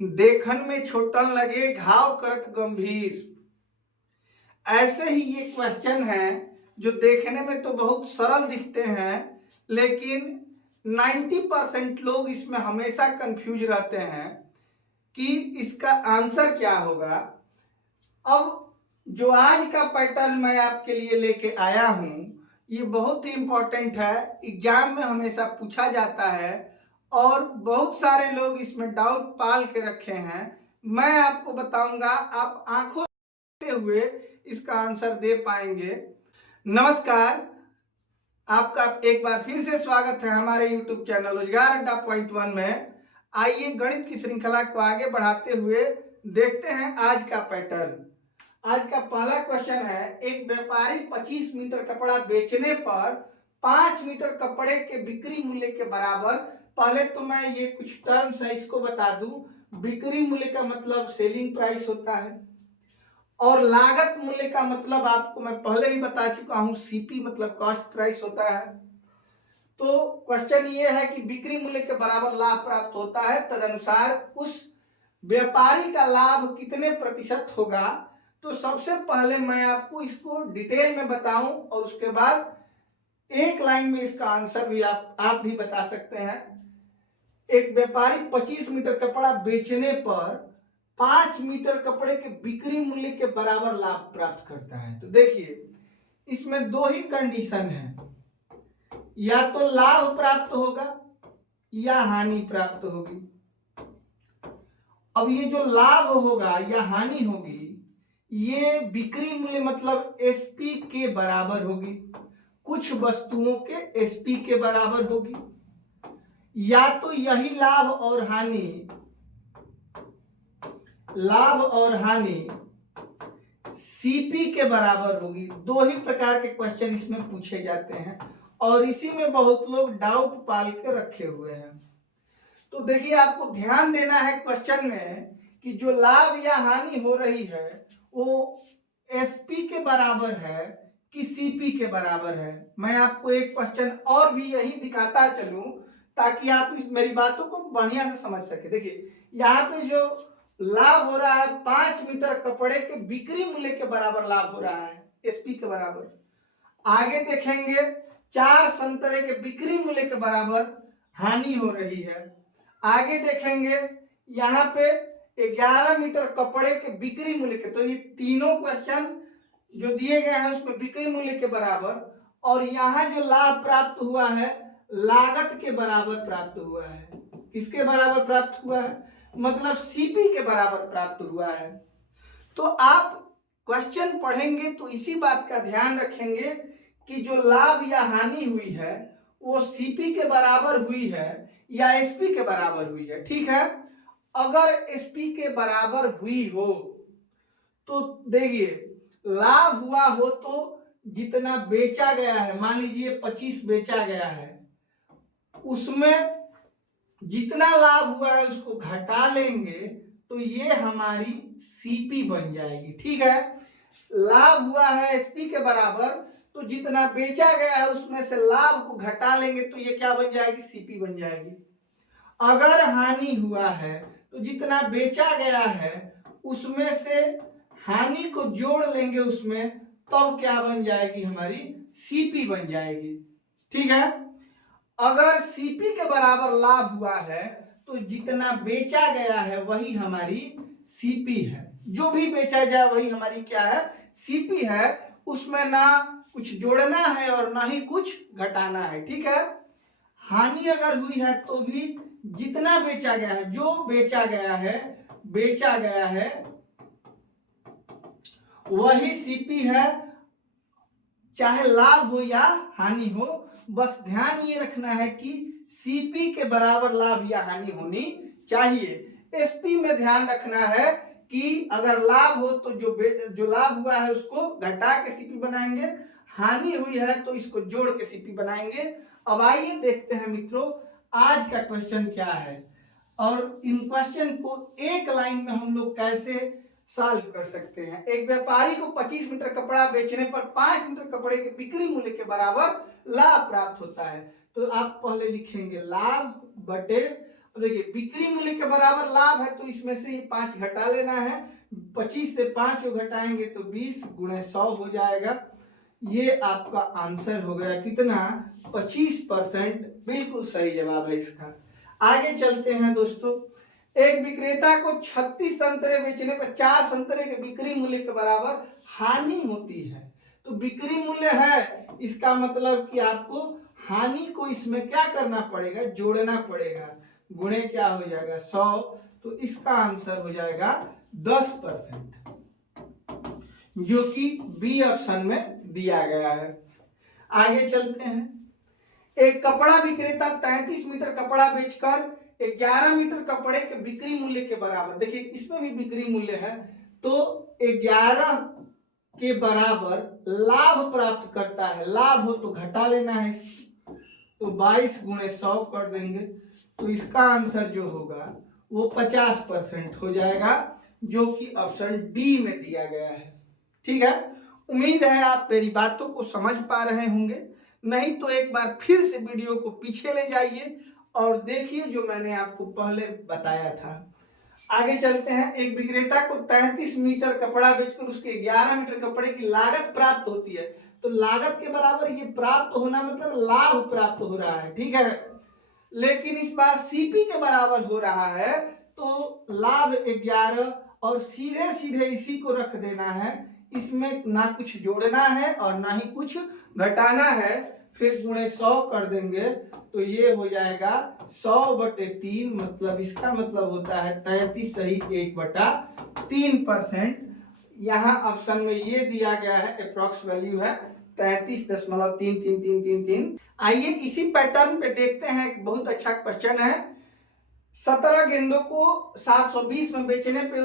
देखन में छोटन लगे घाव करत गंभीर। ऐसे ही ये क्वेश्चन है जो देखने में तो बहुत सरल दिखते हैं, लेकिन 90% लोग इसमें हमेशा कंफ्यूज रहते हैं कि इसका आंसर क्या होगा। अब जो आज का पैटर्न मैं आपके लिए लेके आया हूं, ये बहुत ही इंपॉर्टेंट है, एग्जाम में हमेशा पूछा जाता है और बहुत सारे लोग इसमें डाउट पाल के रखे हैं। मैं आपको बताऊंगा, आप आंखों से हुए इसका आंसर दे पाएंगे। नमस्कार, आपका एक बार फिर से स्वागत है हमारे YouTube चैनल रोजगार अड्डा पॉइंट 1 में। आइए गणित की श्रृंखला को आगे बढ़ाते हुए देखते हैं आज का पैटर्न। आज का पहला क्वेश्चन है, एक व्यापारी 25 मीटर कपड़ा बेचने पर 5 मीटर कपड़े के बिक्री मूल्य के बराबर। पहले तो मैं ये कुछ टर्म्स है इसको बता दूं। बिक्री मूल्य का मतलब सेलिंग प्राइस होता है और लागत मूल्य का मतलब आपको मैं पहले ही बता चुका हूं, सीपी मतलब कॉस्ट प्राइस होता है। तो क्वेश्चन ये है कि बिक्री मूल्य के बराबर लाभ प्राप्त होता है, तदनुसार उस व्यापारी का लाभ कितने प्रतिशत होगा। तो सबसे पहले मैं आपको इसको डिटेल में बताऊं और उसके बाद एक लाइन में इसका आंसर भी आप भी बता सकते हैं। एक व्यापारी 25 मीटर कपड़ा बेचने पर 5 मीटर कपड़े के बिक्री मूल्य के बराबर लाभ प्राप्त करता है। तो देखिए, इसमें दो ही कंडीशन है, या तो लाभ प्राप्त होगा या हानि प्राप्त होगी। अब ये जो लाभ होगा या हानि होगी, ये बिक्री मूल्य मतलब एसपी के बराबर होगी, कुछ वस्तुओं के एसपी के बराबर होगी, या तो यही लाभ और हानि सीपी के बराबर होगी। दो ही प्रकार के क्वेश्चन इसमें पूछे जाते हैं और इसी में बहुत लोग डाउट पाल के रखे हुए हैं। तो देखिए, आपको ध्यान देना है क्वेश्चन में कि जो लाभ या हानि हो रही है वो एसपी के बराबर है कि सीपी के बराबर है। मैं आपको एक क्वेश्चन और भी यही दिखाता चलूं ताकि आप इस मेरी बातों को बढ़िया से समझ सके। देखिए, यहाँ पे जो लाभ हो रहा है 5 मीटर कपड़े के बिक्री मूल्य के बराबर लाभ हो रहा है, एसपी के बराबर। आगे देखेंगे 4 संतरे के बिक्री मूल्य के बराबर हानि हो रही है। आगे देखेंगे यहाँ पे 11 मीटर कपड़े के बिक्री मूल्य के, तो ये तीनों क्वेश्चन जो दिए गए हैं उसमें बिक्री मूल्य के बराबर, और यहाँ जो लाभ प्राप्त हुआ है लागत के बराबर प्राप्त हुआ है। किसके बराबर प्राप्त हुआ है? मतलब सीपी के बराबर प्राप्त हुआ है। तो आप क्वेश्चन पढ़ेंगे तो इसी बात का ध्यान रखेंगे कि जो लाभ या हानि हुई है वो सीपी के बराबर हुई है या एसपी के बराबर हुई है। ठीक है, अगर एसपी के बराबर हुई हो तो देखिए, लाभ हुआ हो तो जितना बेचा गया है, मान लीजिए 25 बेचा गया है, उसमें जितना लाभ हुआ है उसको घटा लेंगे तो ये हमारी सीपी बन जाएगी। ठीक है, लाभ हुआ है एसपी के बराबर, तो जितना बेचा गया है उसमें से लाभ को घटा लेंगे तो ये क्या बन जाएगी? सीपी बन जाएगी। अगर हानि हुआ है तो जितना बेचा गया है उसमें से हानि को जोड़ लेंगे उसमें, तब क्या बन जाएगी? हमारी सीपी बन जाएगी। ठीक है, अगर सीपी के बराबर लाभ हुआ है तो जितना बेचा गया है वही हमारी सीपी है। जो भी बेचा जाए वही हमारी क्या है? सीपी है। उसमें ना कुछ जोड़ना है और ना ही कुछ घटाना है। ठीक है, हानि अगर हुई है तो भी जितना बेचा गया है, जो बेचा गया है वही सीपी है, चाहे लाभ हो या हानि हो। बस ध्यान ये रखना है कि सीपी के बराबर लाभ या हानि होनी चाहिए। एसपी में ध्यान रखना है कि अगर लाभ हो तो जो लाभ हुआ है उसको घटा के सीपी बनाएंगे, हानि हुई है तो इसको जोड़ के सीपी बनाएंगे। अब आइए देखते हैं मित्रों आज का क्वेश्चन क्या है और इन क्वेश्चन को एक लाइन में हम लोग कैसे सॉल्व कर सकते हैं। एक व्यापारी को 25 मीटर कपड़ा बेचने पर 5 मीटर कपड़े के बिक्री मूल्य के बराबर लाभ प्राप्त होता है। तो आप पहले लिखेंगे लाभ बटे, तो देखिए बिक्री मूल्य के बराबर लाभ है, तो इसमें से ये 5 घटा लेना है। 25 से 5 को घटाएंगे तो 20 गुणे 100 हो जाएगा। ये आपका आंसर हो गया कितना, 25%। बिल्कुल सही जवाब है इसका। आगे चलते हैं दोस्तों। एक विक्रेता को 36 संतरे बेचने पर 4 संतरे के बिक्री मूल्य के बराबर हानि होती है। तो बिक्री मूल्य है, इसका मतलब कि आपको हानि को इसमें क्या करना पड़ेगा, जोड़ना पड़ेगा। गुणे क्या हो जाएगा 100, तो इसका आंसर हो जाएगा 10%, जो कि बी ऑप्शन में दिया गया है। आगे चलते हैं। एक कपड़ा विक्रेता 33 मीटर कपड़ा बेचकर 11 मीटर कपड़े के बिक्री मूल्य के बराबर, देखिए इसमें भी बिक्री मूल्य है, तो 11 के बराबर लाभ प्राप्त करता है। लाभ हो तो घटा लेना है, तो 22 गुणे 100 कर देंगे, तो इसका आंसर जो होगा वो 50% हो जाएगा, जो कि ऑप्शन डी में दिया गया है। ठीक है, उम्मीद है आप मेरी बातों को समझ पा रहे होंगे। नहीं तो एक बार फिर से वीडियो को पीछे ले जाइए और देखिए जो मैंने आपको पहले बताया था। आगे चलते हैं। एक विक्रेता को 33 मीटर कपड़ा बेचकर उसके 11 मीटर कपड़े की लागत प्राप्त होती है। तो लागत के बराबर ये प्राप्त होना मतलब लाभ प्राप्त हो रहा है, ठीक है। लेकिन इस बार सीपी के बराबर हो रहा है, तो लाभ 11 और सीधे सीधे इसी को रख देना है। इसमें ना कुछ जोड़ना है और ना ही कुछ घटाना है। फिर गुणे 100 कर देंगे, तो ये हो जाएगा 100/3, मतलब इसका मतलब होता है 33 सही 1/3%। यहाँ ऑप्शन में ये दिया गया है, अप्रॉक्स वैल्यू है 33.3333। आइए इसी पैटर्न पे देखते हैं, एक बहुत अच्छा क्वेश्चन है। 17 गेंदों को 720 में बेचने पे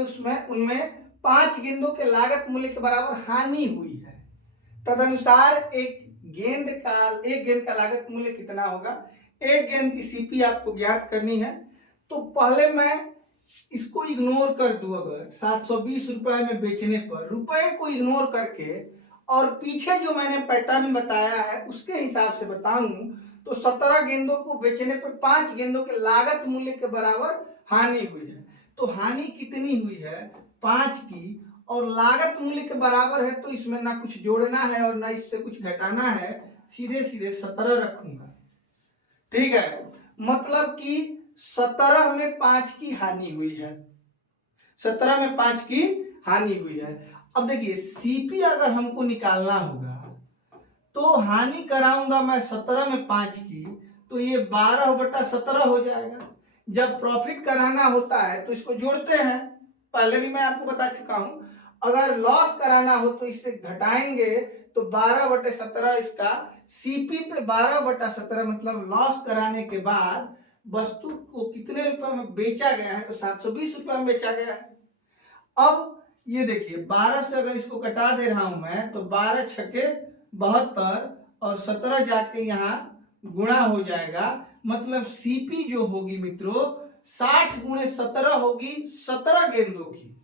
उनमें 5 गेंदों के लागत मूल्य के बराबर हानि हुई है। तदनुसार एक गेंद का लागत मूल्य कितना होगा। एक गेंद की सीपी आपको ज्ञात करनी है। तो पहले मैं इसको इग्नोर कर दूं, अगर 720 रुपए में बेचने पर रुपए को इग्नोर करके और पीछे जो मैंने पैटर्न बताया है उसके हिसाब से बताऊं, तो 17 गेंदों को बेचने पर 5 गेंदों के लागत मूल्य के बराबर हानि हुई है। तो हानि कितनी हुई है, 5 की, और लागत मूल्य के बराबर है, तो इसमें ना कुछ जोड़ना है और ना इससे कुछ घटाना है, सीधे सीधे 17 रखूंगा। ठीक है, मतलब कि 17 में 5 की हानि हुई है। 17 में 5 की हानि हुई है। अब देखिए सीपी अगर हमको निकालना होगा तो हानि कराऊंगा मैं 17 में 5 की, तो ये 12/17 हो जाएगा। जब प्रॉफिट कराना होता है तो इसको जोड़ते हैं, पहले भी मैं आपको बता चुका हूं। अगर लॉस कराना हो तो इससे घटाएंगे, तो 12/17 इसका सीपी पे 12/17 मतलब लॉस कराने के बाद वस्तु को कितने रुपए में बेचा गया है, तो 720 रुपए में बेचा गया है। अब ये देखिए 12 से अगर इसको कटा दे रहा हूं मैं, तो 12 छके 72 और 17 जाके यहाँ गुणा हो जाएगा, मतलब सीपी जो होगी मित्रों 60 गुणे 17 होगी 17 गेंदों की।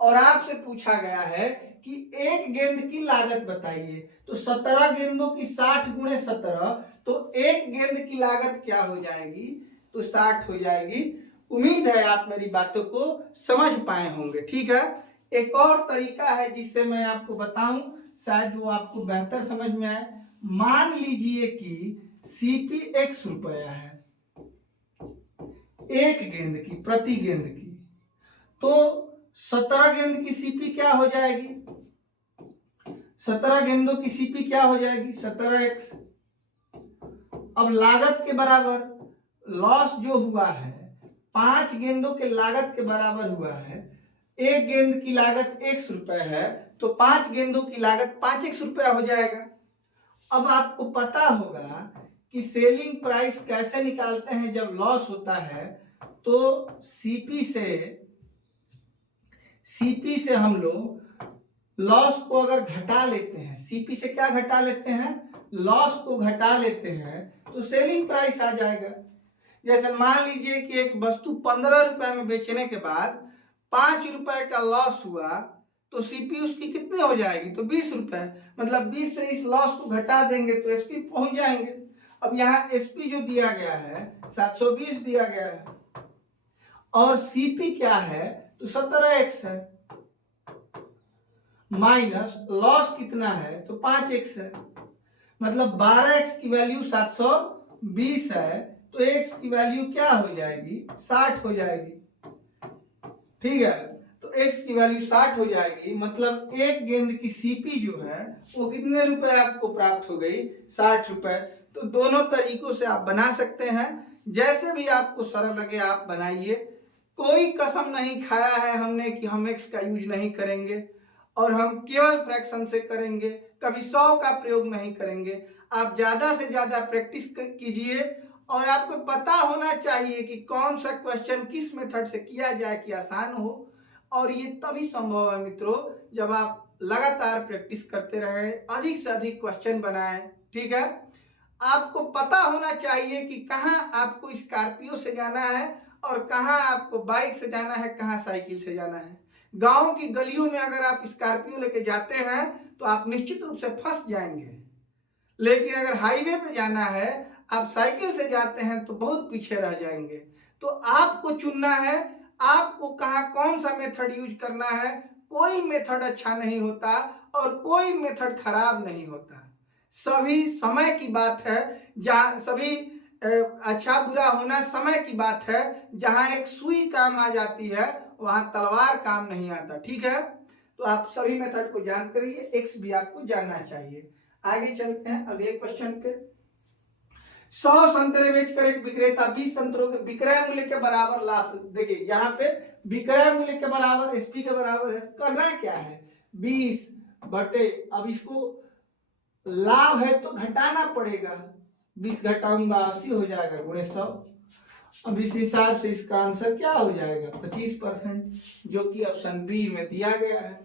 और आपसे पूछा गया है कि एक गेंद की लागत बताइए, तो 17 गेंदों की 60 गुणे 17, तो एक गेंद की लागत क्या हो जाएगी, तो 60 हो जाएगी। उम्मीद है आप मेरी बातों को समझ पाए होंगे। ठीक है, एक और तरीका है जिससे मैं आपको बताऊं, शायद वो आपको बेहतर समझ में आए। मान लीजिए कि सीपी x रुपया है एक गेंद की, प्रति गेंद की, तो 17 गेंद की सीपी क्या हो जाएगी, 17 गेंदों की सीपी क्या हो जाएगी 17x। अब लागत के बराबर लॉस जो हुआ है 5 गेंदों के लागत के बराबर हुआ है। एक गेंद की लागत x रुपए है, तो 5 गेंदों की लागत 5x रुपया हो जाएगा। अब आपको पता होगा कि सेलिंग प्राइस कैसे निकालते हैं जब लॉस होता है, तो सीपी से हम लोग लॉस को अगर घटा लेते हैं, सीपी से क्या घटा लेते हैं, लॉस को घटा लेते हैं, तो सेलिंग प्राइस आ जाएगा। जैसे मान लीजिए कि एक वस्तु 15 रुपए में बेचने के बाद 5 रुपए का लॉस हुआ, तो सीपी उसकी कितनी हो जाएगी, तो 20 रुपए, मतलब 20 से इस लॉस को घटा देंगे तो एसपी पहुंच जाएंगे। अब यहाँ एसपी जो दिया गया है 720 दिया गया है, और सीपी क्या है तो 17x है, माइनस लॉस कितना है तो 5x है, मतलब 12x की वैल्यू 720 है तो x की वैल्यू क्या हो जाएगी 60 हो जाएगी। ठीक है, तो x की वैल्यू 60 हो जाएगी, मतलब एक गेंद की सीपी जो है वो कितने रुपए आपको प्राप्त हो गई 60 रुपए। तो दोनों तरीकों से आप बना सकते हैं, जैसे भी आपको सरल लगे आप बनाइए। कोई कसम नहीं खाया है हमने कि हम x का यूज नहीं करेंगे और हम केवल फ्रैक्शन से करेंगे, कभी 100 का प्रयोग नहीं करेंगे। आप ज्यादा से ज्यादा प्रैक्टिस कीजिए और आपको पता होना चाहिए कि कौन सा क्वेश्चन किस मेथड से किया जाए कि आसान हो। और ये तभी संभव है मित्रों जब आप लगातार प्रैक्टिस करते रहे, अधिक से अधिक क्वेश्चन बनाएं। ठीक है, आपको पता होना चाहिए कि कहाँ आपको स्कॉर्पियो से जाना है और कहाँ आपको बाइक से जाना है, कहाँ साइकिल से जाना है। गांव की गलियों में अगर आप स्कॉर्पियो लेके जाते हैं तो आप निश्चित रूप से फंस जाएंगे, लेकिन अगर हाईवे पे जाना है, आप साइकिल से जाते हैं तो बहुत पीछे रह जाएंगे। तो आपको चुनना है आपको कहाँ कौन सा मेथड यूज करना है। कोई मेथड अच्छा नहीं होता और कोई मेथड खराब नहीं होता, सभी समय की बात है। जहाँ सभी अच्छा बुरा होना समय की बात है। जहाँ एक सुई काम आ जाती है वहां तलवार काम नहीं आता। ठीक है, तो आप सभी मेथड को जानते रहिए, एक्स भी आपको जानना चाहिए। आगे चलते हैं अगले क्वेश्चन पे। 100 संतरे बेचकर एक विक्रेता 20 संतरों के विक्रय मूल्य के बराबर लाभ। देखिए यहाँ पे विक्रय मूल्य के बराबर एसपी के बराबर है, करना क्या है 20 बटे, अब इसको लाभ है तो घटाना पड़ेगा, 20 घटाऊंगा 80 हो जाएगा गुणे 100। अब इस हिसाब से इसका आंसर क्या हो जाएगा 25%, जो कि ऑप्शन बी में दिया गया है।